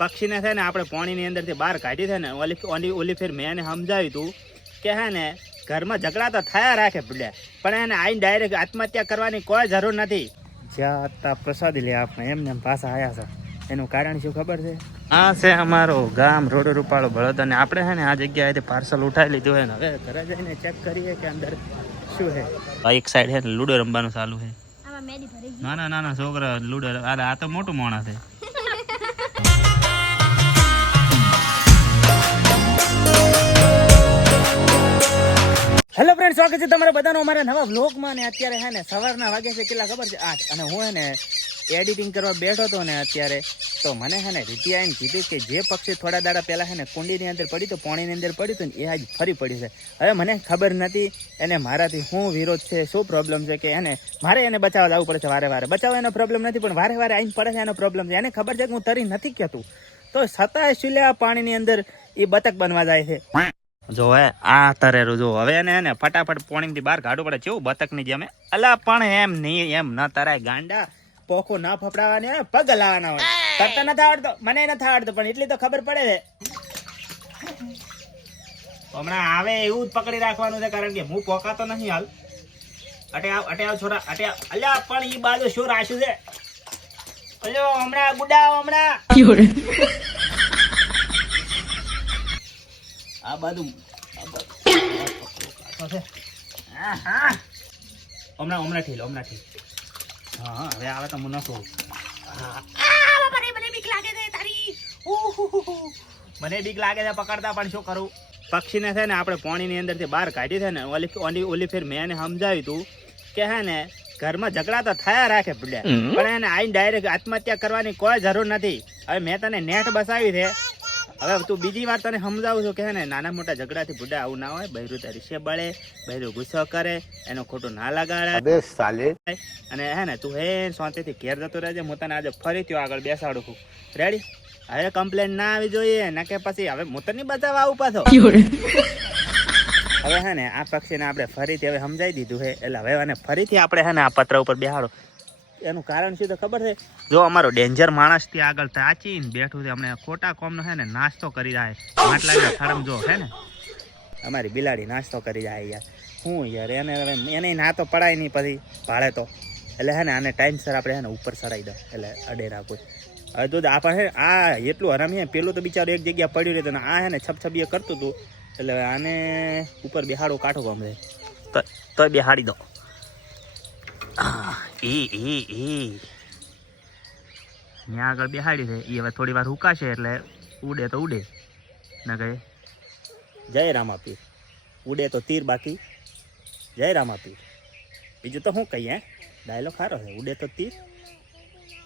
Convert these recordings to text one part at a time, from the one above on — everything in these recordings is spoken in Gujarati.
પક્ષીને છે ને આપણે પાણીની અંદરથી બહાર કાઢી છે ને ઓલી ફેર મેં એને સમજાવ્યું હતું કે હે ને ઘરમાં ઝઘડા તો થયા રાખે પડ્યા, પણ એને આઈને ડાયરેક્ટ આત્મહત્યા કરવાની કોઈ જરૂર નથી. જ્યાં હતા પ્રસાદી લે આપણે એમને પાછા આવ્યા છે, એનું કારણ શું ખબર છે? આ છે અમારો ગામ રોડ રૂપાળો બળદ, અને આપણે છે ને આ જગ્યાએથી પાર્સલ ઉઠાવી લીધું હોય ને હવે ઘરે જઈને ચેક કરીએ કે અંદર શું છે. એક સાઈડ છે લૂડો રમવાનું ચાલુ છે. નાના નાના છોકરા લૂડો, અરે આ તો મોટું માણસ છે. હેલો ફ્રેન્ડ, સ્વાગત છે તમારા બધાનો અમારા નવા વ્લોગમાં. ને અત્યારે હે ને સવારના વાગે છે કેટલા ખબર છે? 8. અને હું હે ને એડિટિંગ કરવા બેઠો હતો ને અત્યારે, તો મને હે ને રીતિ આવીને કીધું કે જે પક્ષી થોડા દાડા પહેલા હે ને કુંડીની અંદર પડ્યું તો પાણીની અંદર પડ્યું હતું ને એ આજ ફરી પડ્યું છે. હવે મને ખબર નથી એને મારાથી શું વિરોધ છે, શું પ્રોબ્લેમ છે, કે એને મારે એને બચાવવા જવું પડે છે વારે વારે. બચાવવા એનો પ્રોબ્લેમ નથી, પણ વારે વારે આવીને પડે છે એનો પ્રોબ્લેમ છે. એને ખબર છે કે હું તરી નથી કહેતું, તો છતાંય શું પાણીની અંદર એ બતક બનવા જાય છે. જો હે આ તરેરું જો હવે એને ફટાફટ પાણીથી બહાર કાઢવું પડે. કેવું બતકની જેમ અલા, પણ એમ નહીં, એમ ન તરાય ગાંડા. પોખો ના ફફડાવાની હોય, પગ લાવવાના હોય. કરતા નથી આવડતો, મને નથી આવડતો, પણ એટલી તો ખબર પડે છે. હમણાં આવે એવું જ પકડી રાખવાનું છે, કારણ કે હું પોકાતો નહીં હાલ. અટે આવ છોરા, અટે આવ. અલ્યા પણ ઈ બાજુ શું રાખ્યું છે? અલ્યો હમણાં ગુડાઓ, હમણાં આ બાજુ હમણાં ઠીલ. હા હવે આવે તો હું નખું. મને બીક લાગે છે પકડતા, પણ શું કરું? પક્ષીને છે ને આપણે પાણીની અંદરથી બહાર કાઢી છે ને ઓલી ફેર મેં એને સમજાવ્યું હતું કે હે ને ઘરમાં ઝઘડા તો થયા રાખે પડ્યા, પણ એને આઈને ડાયરેક્ટ આત્મહત્યા કરવાની કોઈ જરૂર નથી. હવે મેં તને નેટ બસાવી છે. હવે તું બીજી વાર તને સમજાવું છું કે હે ને નાના મોટા ઝઘડાથી બુડા આવું ના હોય. બૈરું તારી છે બળે, બૈરું ગુસ્સો કરે, એનો ખોટું ના લગાડે. અને હે ને તું હે શાંતિથી ઘેર જતો રહેજે. હું તને આજે ફરીથી આગળ બેસાડું છું. રેડી? હવે કમ્પ્લેન ના આવી જોઈએ ને, કે પછી હવે હું તને બચાવવા આવું પાછો. હવે હે ને આ પક્ષીને આપણે ફરીથી હવે સમજાવી દીધું છે, એટલે હવે એને ફરીથી આપણે હે ને આ પત્ર ઉપર બેહાડો. એનું કારણ શું તો ખબર છે? જો અમારો ડેન્જર માણસ ત્યાં આગળ તાચીને બેઠું છે, અમને ખોટા કોમનો હે ને નાસ્તો કરી જાય માટલાના થડમ. જો હે ને અમારી બિલાડી નાસ્તો કરી જાય યાર. હું યાર એને ના તો પડાય નહીં પછી ભાડે તો. એટલે હે ને આને ટાઈમસર આપણે હે ને ઉપર ચડાવી દો, એટલે અડે ના કોઈ. હવે તો આપણે હે આ એટલું હરામ છે. પેલું તો બિચારું એક જગ્યા પડ્યું રહેતું ને આ હે ને છપછબીએ કરતું હતું, એટલે આને ઉપર બેહાડો કાઢો ગમે તો બેહાડી દો. ત્યાં આગળ બેહાડી છે એ. હવે થોડી વાર હુકાશે એટલે ઉડે તો ઉડે ના કહે જય રામાપીર. ઉડે તો તીર, બાકી જય રામાપીર. બીજું તો શું કહીએ? ડાયલોગ સારો છે. ઉડે તો તીર,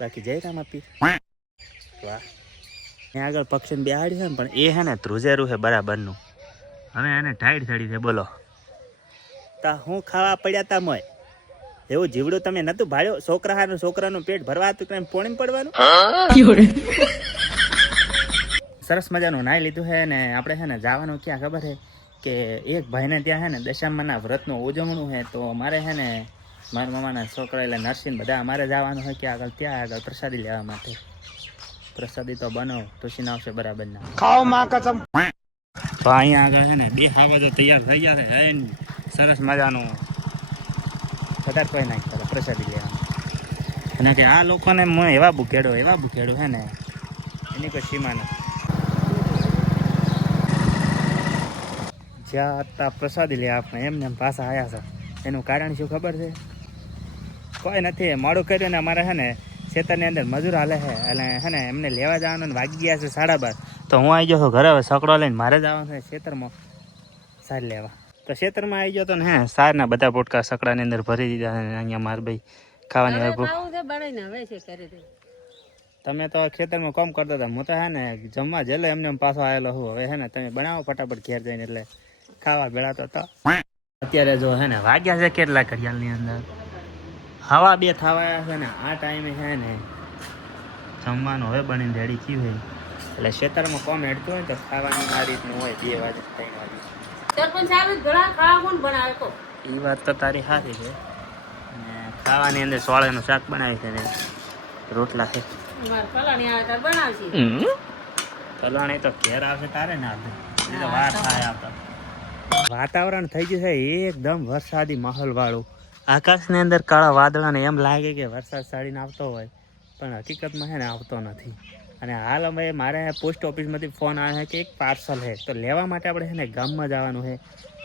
બાકી જય રામાપીર. વાહ. ત્યાં આગળ પક્ષીને બેહાડી છે ને, પણ એ હે ને ધ્રુજેરું છે બરાબરનું. હવે એને ટાઈટ ચડી છે. બોલો તા હું ખાવા પડ્યા તા મોય એવું જીવડું તમે નતું ભાડ્યો? છોકરાનું પેટ ભરવા હતું તમે પોણી પડવાનું. સરસ મજાનું નાઈ લીધું છે ને આપણે છે ને જવાનું ક્યાં ખબર છે? કે એક ભાઈને ત્યાં છે ને દશામાના વ્રતનું ઉજવણું છે, તો મારે છે ને મારા મામાના છોકરા એટલે નરસિંહ બધા અમારે જવાનું હોય કે આગળ ત્યાં આગળ પ્રસાદી લેવા માટે. પ્રસાદી તો બનાવ તો સીન આવશે બરાબર ના ખાઓ માં કસમ. તો અહીંયા આગળ છે ને બે ખાવા તો તૈયાર થઈ ગયા છે. સરસ મજાનું વધારે કોઈ નાખ કરે પ્રસાદી લેવાનું. અને કે આ લોકોને હું એવા ભૂખેડો છે ને એની કોઈ સીમા નથી. જ્યાં હતા પ્રસાદી લે આપણે એમને પાછા આવ્યા છે, એનું કારણ શું ખબર છે? કોઈ નથી, મોડું કર્યું ને અમારે છે ને ખેતરની અંદર મજૂર હાલે છે, એટલે હે ને એમને લેવા જવાનું ને વાગી ગયા છે 12:30. તો હું આવી ગયો છું ઘરે. હવે સકડો લઈને મારે જવાનું છે ખેતરમાં સાર લેવા. તો ખેતરમાં આવી ગયો તો ને હે સારના બધા પોટકા સકડાની અંદર ભરી દીધા. અહીંયા માર ભાઈ ખાવાની તમે તો ખેતરમાં કામ કરતા હતા, હું તો હે ને જમવા જેલે એમને પાછો આવેલો હું. હવે હે ને તમે બનાવો ફટાફટ ઘેર જઈને, એટલે ખાવા બેળાતો હતો. અત્યારે જો હે ને વાગ્યા છે કેટલા ઘડિયાળની અંદર 2:30 થવા છે ને. આ ટાઈમે હે ને જમવાનું હવે બનીને રેડી થયું હોય, એટલે ખેતરમાં કોમ હેડતું હોય તો ખાવાનું આ રીતનું હોય 2 વાગે 3 વાગે. એ વાત તો તારી સારી છે. ખાવાની અંદર સોળાનું શાક બનાવી છે ને રોટલા છે. કલાણી તો ઘેર આવશે તારે ને આપણે એ તો વાર થાય આવતા. વાતાવરણ થઈ ગયું છે એકદમ વરસાદી માહોલ વાળું. આકાશની અંદર કાળા વાદળાને એમ લાગે કે વરસાદ સાડીને આવતો હોય, પણ હકીકતમાં છે ને આવતો નથી. અને હાલ અમે મારે પોસ્ટ ઓફિસમાંથી ફોન આવે છે કે એક પાર્સલ છે, તો લેવા માટે આપણે છે ને ગામમાં જવાનું છે.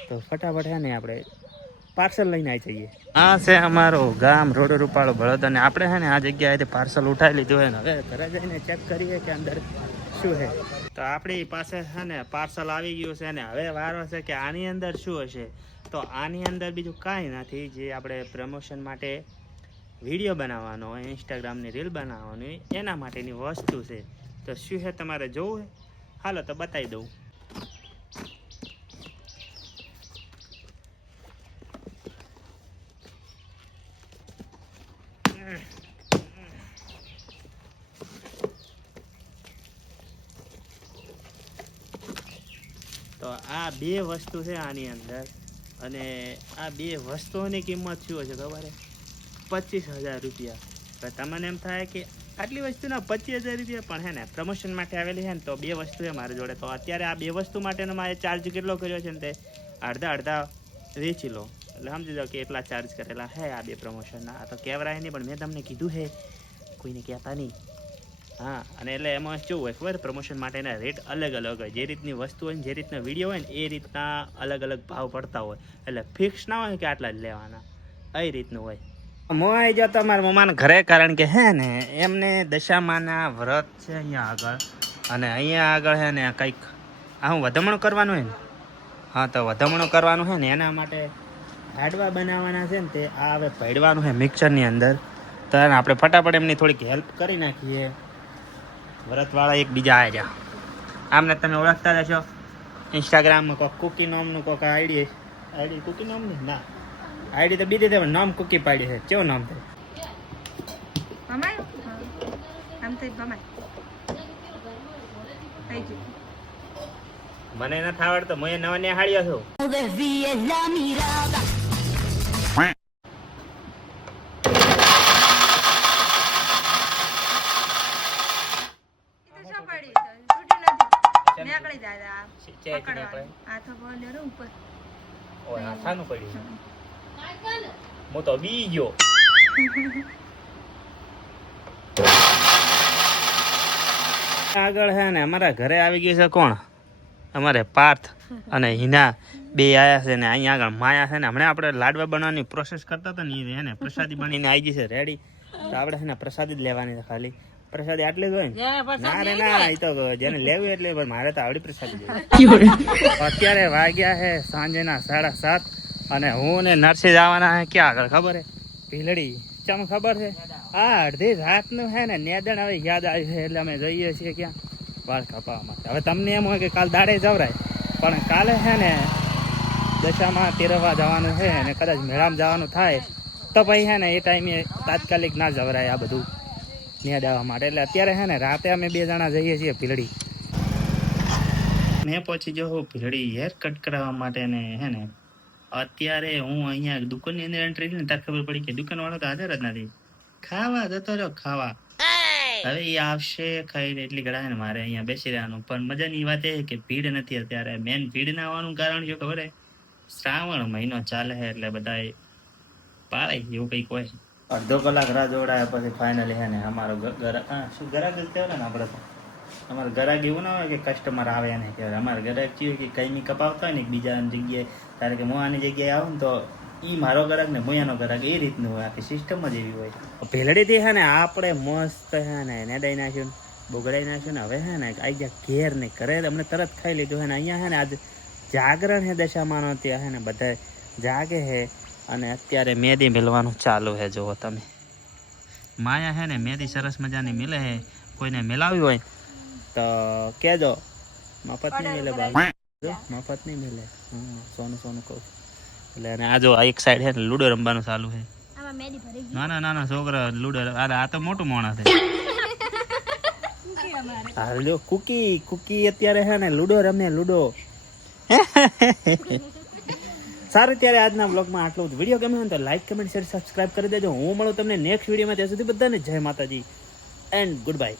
તો ફટાફટ છે ને આપણે પાર્સલ લઈને આવી જઈએ. આ છે અમારું ગામ રોડ રૂપાળો બળદ. અને આપણે છે ને આ જગ્યાએથી પાર્સલ ઉઠાવી લીધું હોય ને હવે ઘરે જઈને ચેક કરીએ કે અંદર શું છે. તો આપણી પાસે છે ને પાર્સલ આવી ગયું છે ને હવે વારો છે કે આની અંદર શું હશે. તો આની અંદર બીજું કાંઈ નથી, જે આપણે પ્રમોશન માટે વિડીયો બનાવવાનો હોય, ઇન્સ્ટાગ્રામની રીલ બનાવવાની હોય એના માટેની વસ્તુ છે. તો શું છે તમારે જોવું છે? હાલો તો બતાવી દઉં. તો આ બે વસ્તુ છે આની અંદર, અને આ બે વસ્તુઓની કિંમત શું છે ખબર છે? 25,000 રૂપિયા. તો તમને એમ થાય કે આટલી વસ્તુના 25,000 રૂપિયા, પણ હે ને પ્રમોશન માટે આવેલી છે ને તો બે વસ્તુ છે મારી જોડે. તો અત્યારે આ બે વસ્તુ માટેનો મારે ચાર્જ કેટલો કર્યો છે ને તે અડધા વેચી લો, એટલે સમજી જાઓ કે એટલા ચાર્જ કરેલા છે આ બે પ્રમોશનના. આ તો કહેવાય નહીં, પણ મેં તમને કીધું છે કોઈને કહેતા નહીં. હા, અને એટલે એમાં શું હોય ખબર? પ્રમોશન માટેના રેટ અલગ અલગ હોય. જે રીતની વસ્તુ હોય ને જે રીતના વિડીયો હોય ને એ રીતના અલગ અલગ ભાવ પડતા હોય, એટલે ફિક્સ ના હોય કે આટલા જ લેવાના, એ રીતનું હોય. હું આવી જાઓ તમારા મમ્માના ઘરે, કારણ કે હે ને એમને દશામાના વ્રત છે અહીંયા આગળ, અને અહીંયા આગળ હે ને કંઈક હું વધામણું કરવાનું હોય ને. હા, તો વધામણું કરવાનું છે ને એના માટે હાડવા બનાવવાના છે ને તે આ હવે ભેળવાનું છે મિક્સરની અંદર. તો આપણે ફટાફટ એમની થોડીક હેલ્પ કરી નાખીએ. વ્રતવાળા એક બીજા આવ્યા, આમને તમે ઓળખતા રહેશો. ઇન્સ્ટાગ્રામમાં કોઈક કુકી નામનું કોઈક આઈડી કુકી નામનું ના આઈડી તો બીજી દે, નામ કુકી પાડી છે. કેવું નામ થાય? મને નથી આવડતો, હું નવા નિહાળ્યો છું. હું તો બી ગયો. આગળ છે ને અમારા ઘરે આવી ગઈ છે કોણ? અમારે પાર્થ અને હિના બે આયા છે ને અહીંયા આગળ માયા છે ને હમણાં આપણે લાડવા બનાવવાની પ્રોસેસ કરતા હતા ને એ ને પ્રસાદી બનીને આવી ગઈ છે રેડી. તો આપણે છે ને પ્રસાદી જ લેવાની છે ખાલી. પ્રસાદી આટલી જ હોય ને? ના રે ના, એ તો જેને લેવું એટલે, પણ મારે તો આવડી પ્રસાદી જોઈએ. અત્યારે વાગ્યા છે સાંજના 7:30 અને હું ને નરસિંહ જવાના છે ક્યાં આગળ ખબર છે? ભીલડી. ચમ ખબર છે? આ અડધી રાતનું છે ને નેદણ હવે યાદ આવી છે એટલે અમે જઈએ છીએ ક્યાં? વાળ કપાવવા માટે. હવે તમને એમ હોય કે કાલ દાડે જવરાય, પણ કાલે છે ને દશામાં તેરવા જવાનું છે અને કદાચ મેળામાં જવાનું થાય તો પછી છે ને એ ટાઈમે તાત્કાલિક ના જવરાય આ બધું નેદાવવા માટે. એટલે અત્યારે છે ને રાતે અમે 2 જણા જઈએ છીએ ભીલડી. મેં પછી જો ભીલડી હેર કટ કરાવવા માટે ને હે ને અત્યારે હું અહીંયા દુકાનની અંદર એન્ટ્રી ને ત્યારે ખબર પડી કે દુકાન વાળો તો હાજર જ નથી. ખાવા જતો રહ્યો ખાવા. હવે એ આવશે ખાઈને એટલી ઘડા ને મારે અહીંયા બેસી રહેવાનું. પણ મજાની વાત એ કે ભીડ નથી અત્યારે. મેન ભીડ ના આવવાનું કારણ શું ખબર? શ્રાવણ મહિનો ચાલે છે એટલે બધા પાળે એવું કંઈક હોય. અડધો કલાક રાહ જોડાયા પછી ફાઇનલી હે ને અમારો ગરાક જ કહેવાય ને આપણે તો. અમારે ગરાક એવું ના હોય કે કસ્ટમર આવે એને કહેવાય. અમારે ગરાક કેવું કે કંઈ કપાવતા હોય ને બીજા જગ્યાએ, કારણ કે હું આની જગ્યાએ આવું ને તો એ મારો ગરાક ને મુયાનો ગરાક એ રીતનું હોય. આખી સિસ્ટમ જ એવી હોય. ભેલડીથી હે ને આપણે મસ્ત હે ને નેદાઈ નાખ્યું, બોગડાઈ નાખ્યું ને હવે હે ને આવી ગયા ઘેર ને ઘરે અમને તરત ખાઈ લીધું હે ને. અહીંયા હે ને આજ જાગરણ હે દશામાનો, ત્યાં હે ને બધા જાગે હે અને અત્યારે મહેંદી મિલવાનું ચાલુ છે. જુઓ તમે, માયા હે ને મહેંદી સરસ મજાની મિલે છે. કોઈને મિલાવી હોય તો કહેજો, મફત નહીં મિલે બાબુ, મફત નહીં મિલે. સોનું કહું. એટલે અને આ જો એક સાઈડ છે ને લૂડો રમવાનું ચાલુ છે. નાના છોકરા લૂડો. આ તો મોટું માણસ છે. હાલ જો કુકી અત્યારે છે ને લૂડો રમે લૂડો. સારું, ત્યારે આજના બ્લોગમાં આટલું જ. વિડીયો ગમ્યો હોય તો લાઈક, કમેન્ટ, શેર, સબસ્ક્રાઇબ કરી દેજો. હું મળું તમને નેક્સ્ટ વિડીયોમાં. ત્યાં સુધી બધાને જય માતાજી એન્ડ ગુડ બાય.